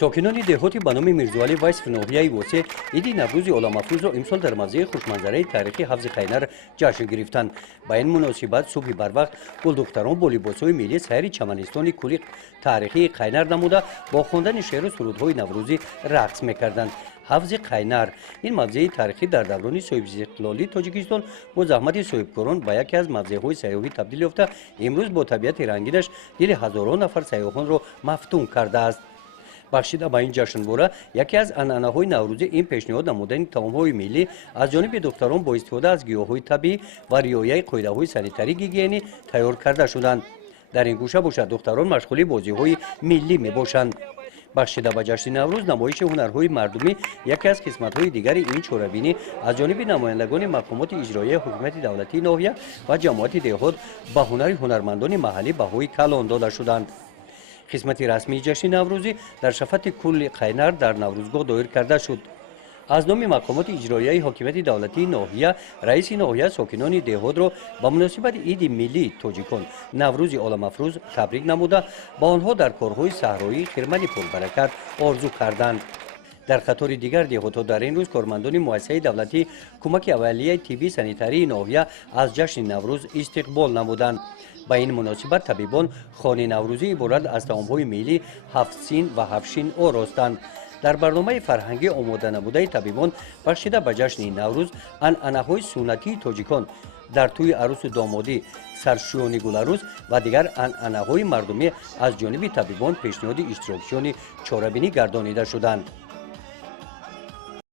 ساکنان دهات به نام میرزوعلی وایس نوحیه واسه ایدی نوروز علام‌افروز را امسال در موضع خوشمنظره تاریخی حفظ خینر جشن گرفتند. با این مناسبت صبح بر وقت گلدختران با لباس‌های ملی سیر چمنستان کلی تاریخی خینر نموده با خواندن شعر و سرودهای نوروزی رقص می‌کردند. حفظ خینر این موضع تاریخی در دوران صاحب استقلالی تاجیکستان با زحمت صاحبکاران به یکی از موضع‌های سیاحی تبدیل یافته امروز با طبیعت رنگینش دل هزاران نفر سیاحان را مفتون کرده است. بخشیده به این جشنواره یکی از عنعنه‌های نوروزی این پیشنهاد نمودن طعام‌های ملی از جانب دختران با استفاده از گیاه‌های طبیعی و رعایت قاعده‌های سانیتری گیگینی تیار کرده شدند. در این گوشه باشد دختران مشغول بازی‌های ملی می‌باشند. بخشیده به جشن نوروز نمایش هنرهای مردمی یکی از قسمت‌های دیگر این چوره‌بینی از جانب نمایندگان مقامات اجرایی حکومت دولتی ناحیه و جماعت دهات به هنر هنرمندان محلی بهای کلان داده شدند. قسمت رسمی جشن نوروزی در شفت کل خینر در نوروزگاه دایر کرده شد. از نام مقامات اجرایی حکومت دولتی ناحیه رئیس ناحیه ساکنان دهات را با مناسبت عید ملی تاجیکان نوروز علام‌افروز تبریک نموده با آنها در کارهای صحرایی خرمن پربرکت آرزو کردند. در خطار دیگر دهات‌ها در این روز کارمندان مؤسسه دولتی کمک اولیه طبی سانیتری ناحیه از جشن نوروز استقبال نمودند. با این مناسبت طبیبان خانه نوروزی عبارت از طعام‌های ملی هفت سین و هفت شین آراستند. در برنامه فرهنگی آماده نموده طبیبان بخشیده به جشن نوروز عنعنه‌های سنتی تاجیکان در توی عروس و دامادی سرشویانی گلروز و دیگر عنعنه‌های مردمی از جانب طبیبان پیشنهاد اشتراکیان چاره‌بینی گردانیده شدند.